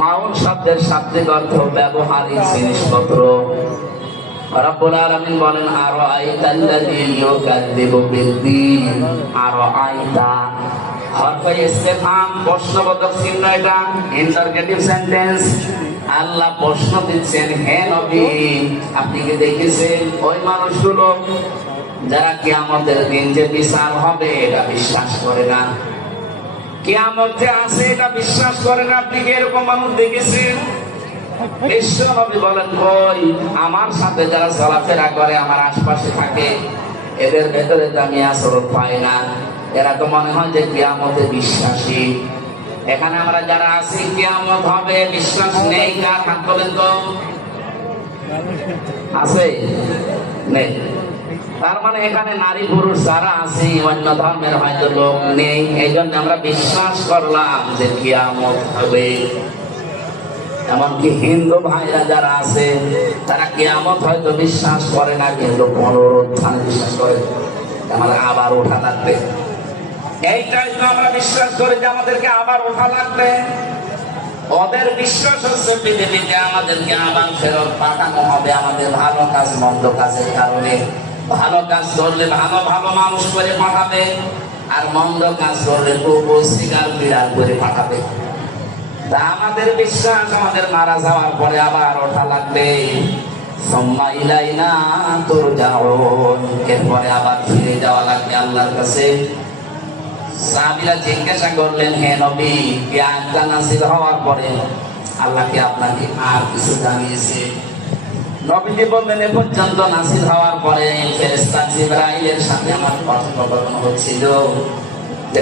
মাউন শব্দের শাব্দিক অর্থ ব্যবহারিক জিনিসপত্র। রব্বুল আলামিন বলেন আরাআইতাল্লাযী ইউকাযযিবু বিদ্দীন। আরাআইতা হরফে ইসতিফহাম, প্রশ্নবোধক চিহ্ন, এটা ইন্টারগেটিভ সেন্টেন্স। আল্লাহ প্রশ্ন দিচ্ছেন, হে নবী আপনি কি দেখেছেন ওই মানুষগুলো যারা কিয়ামতের দিন যে বিচার হবে এটা বিশ্বাস করে না, কিয়ামতে আছে এটা বিশ্বাস করে না, আপনি কি এরকম মানুষ দেখেছেন? বিশ্বনবী বলেন, কই আমার সাথে যারা চলাফেরা করে, আমার আশপাশে থাকে, এদের ভেতরে তো আমি আচরণ পাই না, এরা তো মনে হয় যে কিয়ামতে বিশ্বাসী। এখানে আমরা যারা আছি কিয়ামত হবে বিশ্বাস নেই, কার হাত বলেন তো? আছে? নেই। তার মানে এখানে নারী পুরুষ যারা আছে, অন্য ধর্মের হয়তো লোক নেই, এই জন্য আমরা বিশ্বাস করলাম যে কিয়ামত হবে। এমনকি হিন্দু ভাইরা যারা আছে তারা কিয়ামত হয়তো বিশ্বাস করে না, কিন্তু পুনরুত্থান বিশ্বাস করে, আমাদের আবার ওঠা লাগবে। এইটাই তো আমরা বিশ্বাস করি যে আমাদেরকে আবার ওঠা লাগবে। ওদের বিশ্বাস হচ্ছে পৃথিবীতে আমাদেরকে আবার ফেরত পাঠানো হবে আমাদের ভালো কাজ মন্দ কাজের কারণে। ভালো কাজ করলে ভালো ভালো মানুষ করে পাঠাবে, আর মন্দ কাজ করলে কুকুর শিকার বিড়াল করে পাঠাবে। তা আমাদের বিশ্বাস আমাদের মারা যাওয়ার পরে আবার ওঠা লাগবে। সুম্মা ইলাইনা তুরজাউন, এরপরে আবার ফিরে যাওয়া লাগবে আল্লাহর কাছে। সাহাবীরা জিজ্ঞাসা করলেন, হে নবী এই আয়াতটা নাযিল হওয়ার পরে আল্লাহ কি আপনাকে আর কিছু জানিয়েছে? নবীজি বললেন, এ পর্যন্ত নাযিল হওয়ার পরে ফেরেশতা জিবরাইলের সাথে আমার কথোপকথন হচ্ছিল যে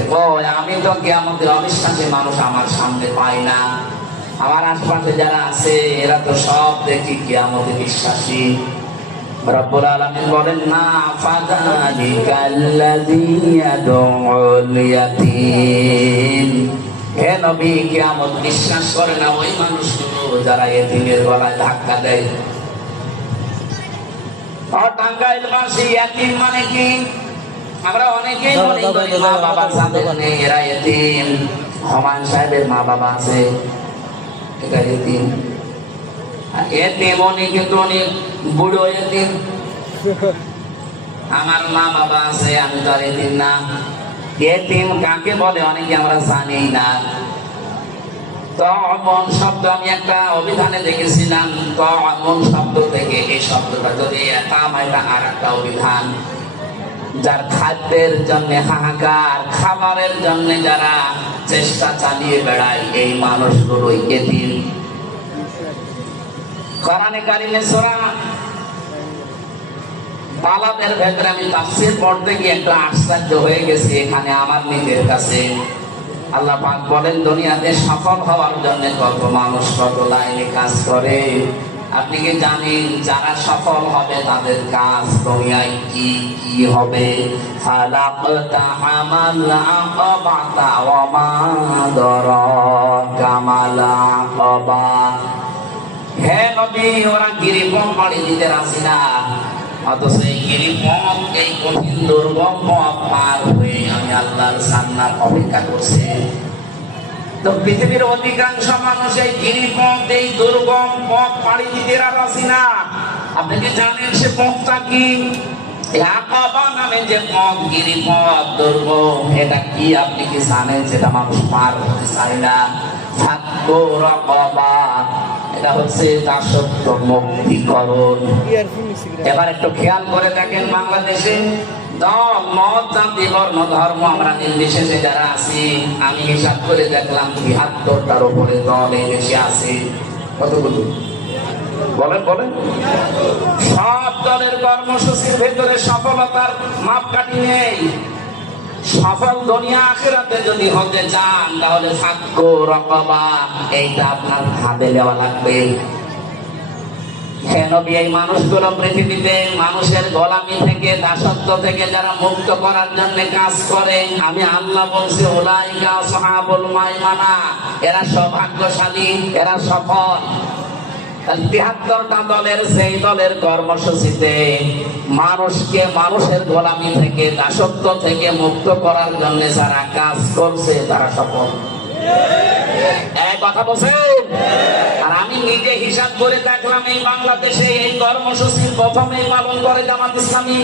আমি তো কিয়ামতের অবিশ্বাসী মানুষ আমার সামনে পাই না, আমার আশপাশে যারা আছে এরা তো সব দেখি কিয়ামতে বিশ্বাসী। রব্বুল আলামিন বলেন, না ফাযালিকাল্লাযী ইয়াদউল ইয়াতীম। হে নবী কিয়ামত বিশ্বাস করে না ওই মানুষগুলো যারা এতিমের গলায় ধাক্কা দেয়। টাঙ্গাইল বাসী ইয়াতীম মানে কি? আমরা অনেকেই মনে করি মা বাবা যাদের নেই এরা এতিম। হুমায়ুন সাহেবের মা বাবা আছে, এটা এতিম। এতিম অনেক, কিন্তু অনেক বুড়ো এতিম। আমার মা বাবা আছে, আমি তো আর এতিম না। এতিম কাকে বলে অনেকে আমরা জানি না। তমন শব্দ আমি একটা অভিধানে দেখেছিলাম, তমন শব্দ থেকে এই শব্দটা যদি একাম, এটা আর একটা অভিধান। যার খাদ্যের জন্য হাহাকার, খাবারের জন্য যারা চেষ্টা চালিয়ে বেড়ায়, এই মানুষগুলোই এতিম। কোরআনে কারিমে সূরা তালাদের ভেতরে আমি তাফসীর পড়তে গিয়ে একটু আশ্চর্য হয়ে গেছি এখানে আমার নিজের কাছে। আল্লাহ পাক বলেন, দুনিয়াতে সফল হওয়ার জন্য কত মানুষ কত লাইনে কাজ করে। আপনি কি জানেন যারা সফল হবে তাদের কাজ দুনিয়ায় কি কি হবে? ফালাকতা হামাল আকাবাতা ওয়া মা দারাকা মাল আকাবা। হে নবী ওরা গিরিপথ পাড়ি দিতে রাজি না, অথচ এই গিরিপথ, এই কঠিন দুর্গম পথ পার হয়ে আমি আল্লাহর জান্নাত অপেক্ষা করছি। তো পৃথিবীর অধিকাংশ মানুষ এই গিরিপথ, এই দুর্গম পথ পাড়ি দিতে রাজি না। আপনি কি জানেন সে পথটা কি? আকাবা নামে যে পথ, গিরিপথ দুর্গম, এটা কি আপনি কি জানেন? সেটা মানুষ পার হতে চায় না। ফাক্কু রাকাবা, এটা হচ্ছে দাসত্ব মুক্তিকরণ। এবার একটু খেয়াল করে দেখেন, বাংলাদেশে দল মত জাতি বর্ণ ধর্ম আমরা নির্বিশেষে যারা আছি, আমি হিসাব করে দেখলাম ৭২টার উপরে দল এই দেশে আছে। কতগুলো বলেন বলেন? সব দলের কর্মসূচির ভেতরে সফলতার মাপকাঠি নেই। সফল দুনিয়া আখিরাতে যদি হতে চান তাহলে ফাক্কু রাকাবা, এইটা আপনার হাতে দেওয়া লাগবে। হে নবী এই মানুষগুলো পৃথিবীতে মানুষের গোলামি থেকে, দাসত্ব থেকে যারা মুক্ত করার জন্য কাজ করে, আমি আল্লাহ বলছি উলাইকা আসহাবুল মাইমানা, এরা সৌভাগ্যশালী, এরা সফল। ৭৩টা দলের সেই দলের কর্মসূচিতে মানুষকে মানুষের গোলামি থেকে, দাসত্ব থেকে মুক্ত করার জন্য যারা কাজ করছে তারা সফল। এক কথা বলছেন। আর আমি নিজে হিসাব করে দেখলাম, এই বাংলাদেশে এই কর্মসূচির প্রথমেই পালন করে জামাত ইসলামী।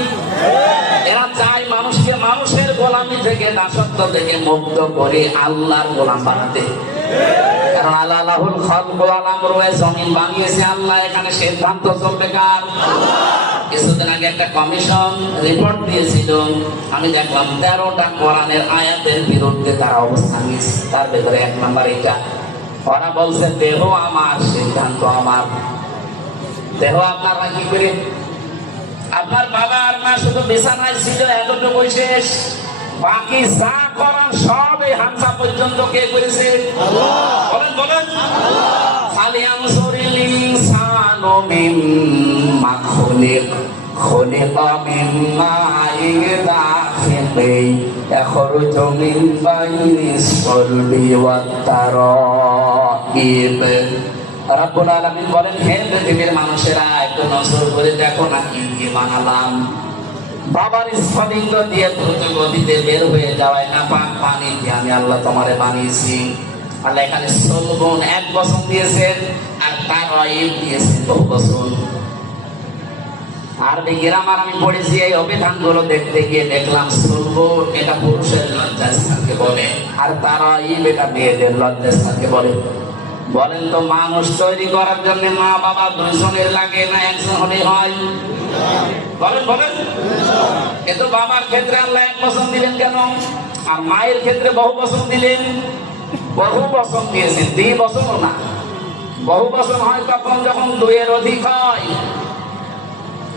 এরা চায় মানুষকে মানুষের গোলামি থেকে, দাসত্ব থেকে মুক্ত করে আল্লাহর গোলাম বানাতে। কারণ আল্লাহুল খালকু ওয়াল আমরু, জমিন বানিয়েছে আল্লাহ, এখানে সিদ্ধান্ত চলবে কার? কিছুদিন আগে একটা কমিশন রিপোর্ট দিয়েছিল, আমি দেখলাম 13টা কোরআনের আয়াতের বিরুদ্ধে তারা অবস্থান নিয়েছে। তার ভেতরে 1 নাম্বার এটা, ওরা বলছে দেহ আমার, সিদ্ধান্ত আমার। দেহ আপনারা কি করে? আপনার বাবা আর মা শুধু বিছানায় ছিল এতটুকু শেষ, বাকি যা করার সব এই হামসা পর্যন্ত কে করেছে? বলেন বলেন। ফালিয়ানজুরিল ইনসানু মিম্মা খুলিকা মিম্মা দাখিলিন ইয়াখরুজু মিন বাইনিস সালবি ওয়াত তারাইব। রব্বুল আলামিন বলেন, হে পৃথিবীর মানুষেরা, একটু নজর করে দেখো না কি কি বানালাম। বাবার স্ফলিঙ্গ দিয়ে দ্রুত গতিতে বের হয়ে যাওয়ায় না পাক পানি দিয়ে আমি আল্লাহ তোমারে বানিয়েছি। আল্লাহ এখানে সলবন 1 বছর দিয়েছেন, আর তারাইব দিয়েছেন 2 বছর। আরবি গ্রামার আমি পড়েছি, এই অভিধানগুলো দেখতে গিয়ে দেখলাম সলবন এটা পুরুষের লজ্জাস্থানকে বলে, আর তারাইব এটা মেয়েদের লজ্জাস্থানকে বলে। বলেন তো, মানুষ তৈরি করার জন্য মা বাবা 2 জনের লাগে না 1 জন হলেই হয়? বলেন বলেন। কিন্তু বাবার ক্ষেত্রে আল্লাহ 1 বছর দিলেন কেন? আর মায়ের ক্ষেত্রে বহু বছর দিলেন? বহু বছর দিয়েছেন, 2 বছরও না। বহু বছর হয় তখন যখন 2 এর অধিক হয়।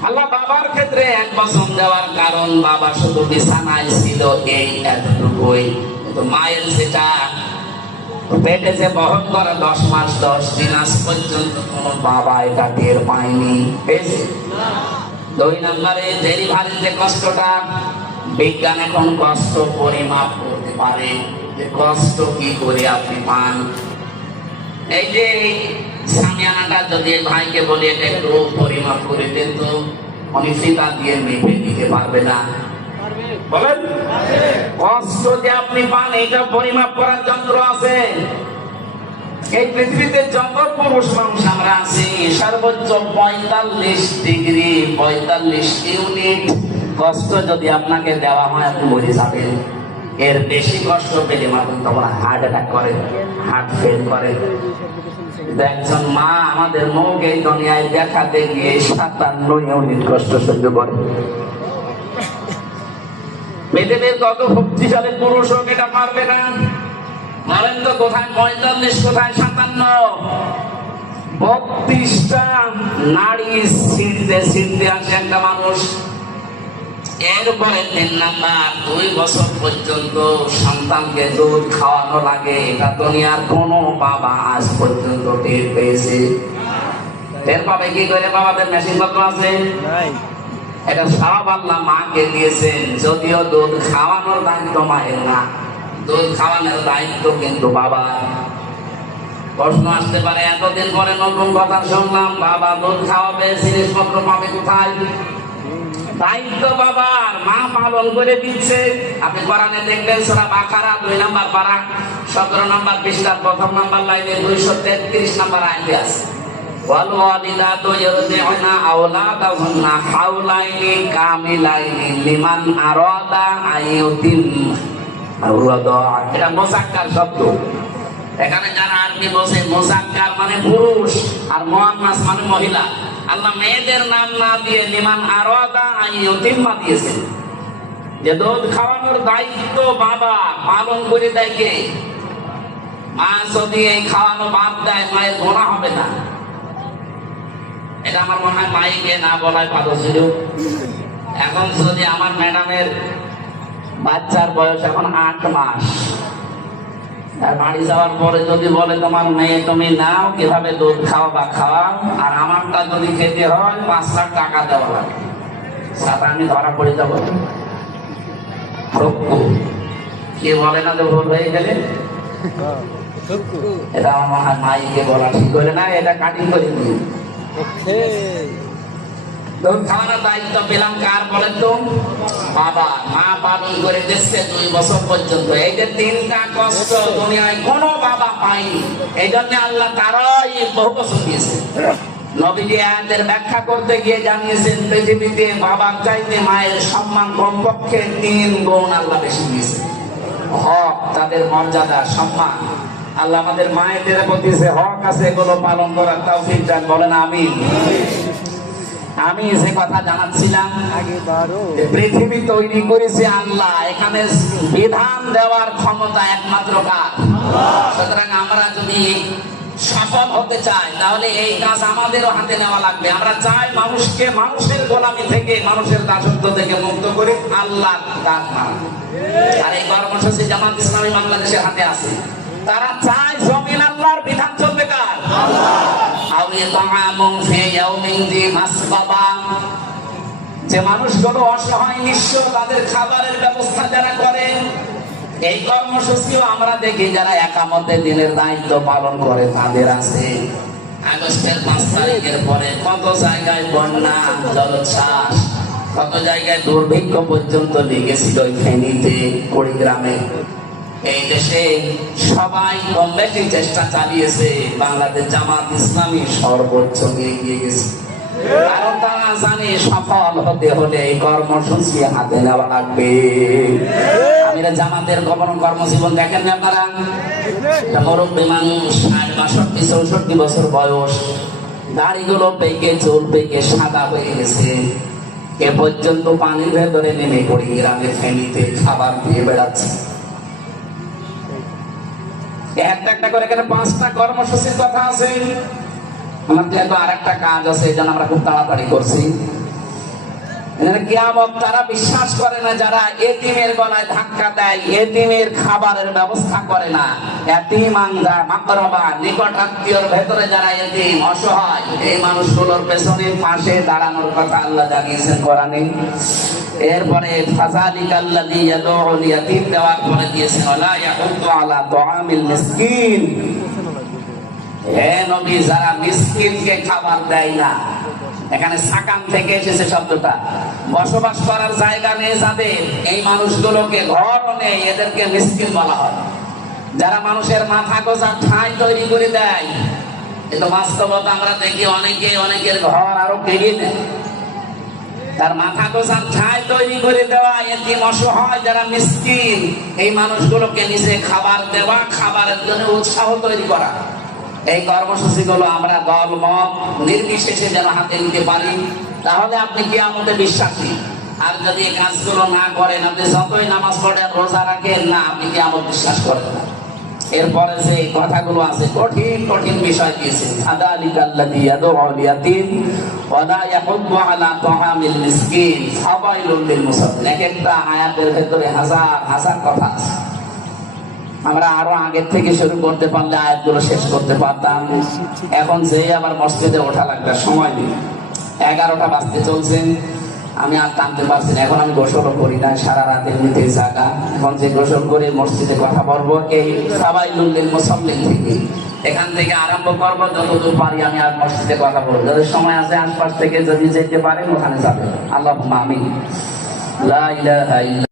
আল্লাহ বাবার ক্ষেত্রে 1 বছর দেওয়ার কারণ, বাবা শুধু বিছানায় ছিল এই এতটুকুই। কিন্তু মায়ের যেটা পেটে যে বহন করে 10 মাস 10 দিন, আজ পর্যন্ত কোন বাবা এটা টের পায়নি। 2 নম্বরে ডেলিভারির যে কষ্টটা, বিজ্ঞান এখন কষ্ট পরিমাপ করতে পারে, যে কষ্ট কি করে আপনি পান। এই যে সামিয়ানাটা যদি ভাইকে বলি এটা একটু পরিমাপ করে দেন, তো উনি ফিতা দিয়ে মেপে দিতে পারবে না। বলেন, কষ্ট যে আপনি পান এটা পরিমাপ করার যন্ত্র আছে। এই পৃথিবীতে যত পুরুষ মানুষ আমরা আছি, সর্বোচ্চ 45 ডিগ্রি 45 ইউনিট কষ্ট যদি আপনাকে দেওয়া হয়, আপনি মরে যাবেন। এর বেশি কষ্ট পেলে মানুষ তখন হার্ট অ্যাটাক করে, হার্ট ফেল করে। একজন মা আমাদের মুখ এই দুনিয়ায় দেখাতে গিয়ে 57 ইউনিট কষ্ট সহ্য করে। পৃথিবীর কত শক্তিশালী পুরুষ হোক এটা পারবে না। বলেন তো, কোথায় 45, কোথায় 57? 32টা নাড়ি ছিঁড়তে ছিঁড়তে আসে একটা মানুষ। এরপরে 3 নাম্বার, 2 বছর পর্যন্ত সন্তানকে দুধ খাওয়ানো লাগে। এটা দুনিয়ার কোনো বাবা আজ পর্যন্ত টের পেয়েছে? টের পাবে কি করে? বাবাদের মেশিন পত্র আছে? এটা সব আল্লাহ মাকে দিয়েছেন, যদিও দুধ খাওয়ানোর দায়িত্ব মায়ের না, দুধ খাওয়ানোর দায়িত্ব কিন্তু বাবা। প্রশ্ন আসতে পারে, এতদিন পরে নতুন কথা শুনলাম, বাবা দুধ খাওয়াবে, জিনিসপত্র পাবে কোথায়? দায়িত্ব বাবার, মা পালন করে দিচ্ছে। আপনি কোরআনে দেখবেন সূরা বাকারা 2 নম্বর পারা 17 নম্বর পৃষ্ঠার 1 নম্বর লাইনে 233 নম্বর আয়াতে আছে, ওয়াল ওয়ালিদাতু ইরদি'না আওলাদাহুন্না হাওলাইনি কামিলাইনি লিমান আরাদা আইয়ুতিম আওলাদা। এটা মুযাক্কার শব্দ। এখানে যারা আরবি বলছে, মুযাক্কার মানে পুরুষ আর মুআন্নাস মানে মহিলা। আল্লাহ মেয়েদের নাম না দিয়ে লিমান আরাদা আইয়ুতিম্মা দিয়েছেন। যে দুধ খাওয়ানোর দায়িত্ব বাবা, পালন করে দেয় কে? মা যদি এই খাওয়ানো বাদ দেয়, মায়ের গুনাহ হবে না। এটা আমার মনে হয় মাইকে না বলায় ভালো ছিল। এখন যদি আমার ম্যাডামের বাচ্চার বয়স এখন 8 মাস, আর বাড়ি যাওয়ার পরে যদি বলে তোমার মেয়ে তুমি নাও, কিভাবে দুধ খাওয়াবা খাওয়াও, আর আমারটা যদি খেতে হয় 5 লাখ টাকা দেওয়া লাগে, সাথে আমি ধরা পড়ে যাবো। কে বলে না যে ভুল হয়ে গেলে? এটা আমার মনে হয় মাইকে বলা ঠিক করে না, এটা কাটিং করে দিই। দুধ খাওয়ানোর দায়িত্ব পেলাম কার বলেন তো? বাবা। মা পালন করে দিচ্ছে 2 বছর পর্যন্ত। এই যে 3টা কষ্ট দুনিয়ায় কোনো বাবা পায়নি, এই জন্য আল্লাহ তারাই বহু বছর দিয়েছে। নবীজি আয়াতের ব্যাখ্যা করতে গিয়ে জানিয়েছেন, পৃথিবীতে বাবার চাইতে মায়ের সম্মান কমপক্ষে 3 গুণ আল্লাহ বেশি দিয়েছে। হক, তাদের মর্যাদা, সম্মান আল্লাহ আমাদের মায়েদের প্রতি যে হক আছে এগুলো পালন করার তৌফিক দান, বলেন আমিন। আমি যে কথা জানাচ্ছিলাম, পৃথিবী তৈরি করেছে আল্লাহ, এখানে বিধান দেওয়ার ক্ষমতা একমাত্র কার? সুতরাং আমরা যদি সফল হতে চাই তাহলে এই কাজ আমাদেরও হাতে নেওয়া লাগবে। আমরা চাই মানুষকে মানুষের গোলামি থেকে, মানুষের দাসত্ব থেকে মুক্ত করে আল্লাহর কাজ মানা। আর এই কর্মসূচি জামাত ইসলামী বাংলাদেশের হাতে আছে। তারা চায় জমিন আল্লাহর, বিধান চলবে কার? যে মানুষগুলো অসহায় নিঃস্ব, তাদের খাবারের ব্যবস্থা যারা করে, এই কর্মসূচিও আমরা দেখি যারা একামতে দিনের দায়িত্ব পালন করে তাদের আছে। আগস্টের 5 তারিখের পরে কত জায়গায় বন্যা, জলোচ্ছ্বাস, কত জায়গায় দুর্ভিক্ষ পর্যন্ত লেগেছিল ফেনীতে, কুড়িগ্রামে। এই দেশে সবাই কম বেশি চেষ্টা চালিয়েছে, বাংলাদেশ জামাত ইসলামী সর্বোচ্চ এগিয়ে গেছে। কারণ তারা জানে সফল হতে হলে এই কর্মসূচি হাতে নেওয়া লাগবে। আমিরা জামাতের কর্মজীবন দেখেন না আপনারা? মুরব্বী মানুষ, 60, 62, 64 বছর বয়স, দাড়িগুলো পেকে, চুল পেকে সাদা হয়ে গেছে। এ পর্যন্ত পানির ভেতরে নেমে পড়ে গ্রামে ফেনীতে খাবার দিয়ে বেড়াচ্ছে। একটা করে এখানে 5টা কর্মসূচির কথা আছে। আমার যেহেতু আরেকটা কাজ আছে, এই জন্য আমরা খুব তাড়াতাড়ি করছি। কিয়ামত তারা বিশ্বাস করে না যারা এতিমের গলায় ধাক্কা দেয়, এতিমের খাবারের ব্যবস্থা করে না। এতিম, আঙ্গা, মাকরাবা, নিকট আত্মীয়র ভেতরে যারা এতিম, অসহায়, এই মানুষগুলোর পেছনে পাশে দাঁড়ানোর কথা আল্লাহ জানিয়েছেন কোরআনে। এরপরে ফাযালিকাল্লাযী ইয়াদউল ইয়াতীম দেওয়ার পরে দিয়েছেন ওয়ালা ইয়াহুদ্দু আলা তুআমিল মিসকিন। হে নবী, যারা মিসকিনকে খাবার দেয় না, এখানে সাকাম থেকে এসেছে শব্দটা, বসবাস করার জায়গা নেই যাদের, এই মানুষগুলোকে ঘর নেই, এদেরকে মিসকিন বলা হয়। যারা মানুষের মাথা গোঁজার ঠাঁই তৈরি করে দেয়, কিন্তু বাস্তবতা আমরা দেখি অনেকের ঘর আরো কেড়ে নেয়। তার মাথা গোঁজার ঠাঁই তৈরি করে দেওয়া, এতিম, অসহায় যারা মিসকিন, এই মানুষগুলোকে নিজে খাবার দেওয়া, খাবারের জন্য উৎসাহ তৈরি করা। এই কর্মসূচিগুলো আমরা দল মত নির্বিশেষে যেন হাতে নিতে পারি, তাহলে আপনি কিয়ামতে বিশ্বাসী। আর যদি এই কাজগুলো না করেন, আপনি যতই নামাজ পড়েন, রোজা রাখেন না, আপনি কিয়ামত বিশ্বাস করেন না। এরপরে যে কথাগুলো আছে, কঠিন কঠিন বিষয় দিয়েছে। ফাযালিকাল্লাযী ইয়াদউল ইয়াতীম ওয়া লা ইয়াহুদ্দু আলা তুআমিল মিসকিন ফাওয়াইলুল লিল মুসাল্লিন। একটা আয়াতের ভেতরে হাজার হাজার কথা আছে। আমরা আরো আগের থেকে শুরু করতে পারলে আয়াতগুলো শেষ করতে পারতাম। এখন যেই আবার মসজিদে ওঠা লাগবে, সময় নেই। 11টা বাজতে চলছে, আমি আর টানতে পারছি না। এখন আমি গোসলও করি না, সারা রাত এমনিতে জাগা। এখন যে গোসল করে মসজিদে কথা বলবো, এই ফাওয়াইলুল লিল মুসাল্লিন থেকে, এখান থেকে আরম্ভ করবো। যতদূর পারি আমি আর মসজিদে কথা বলবো। যদি সময় আছে আশপাশ থেকে যদি যেতে পারেন ওখানে যাবেন। আল্লাহুম্মা আমিন। লা ইলাহা ইল্লা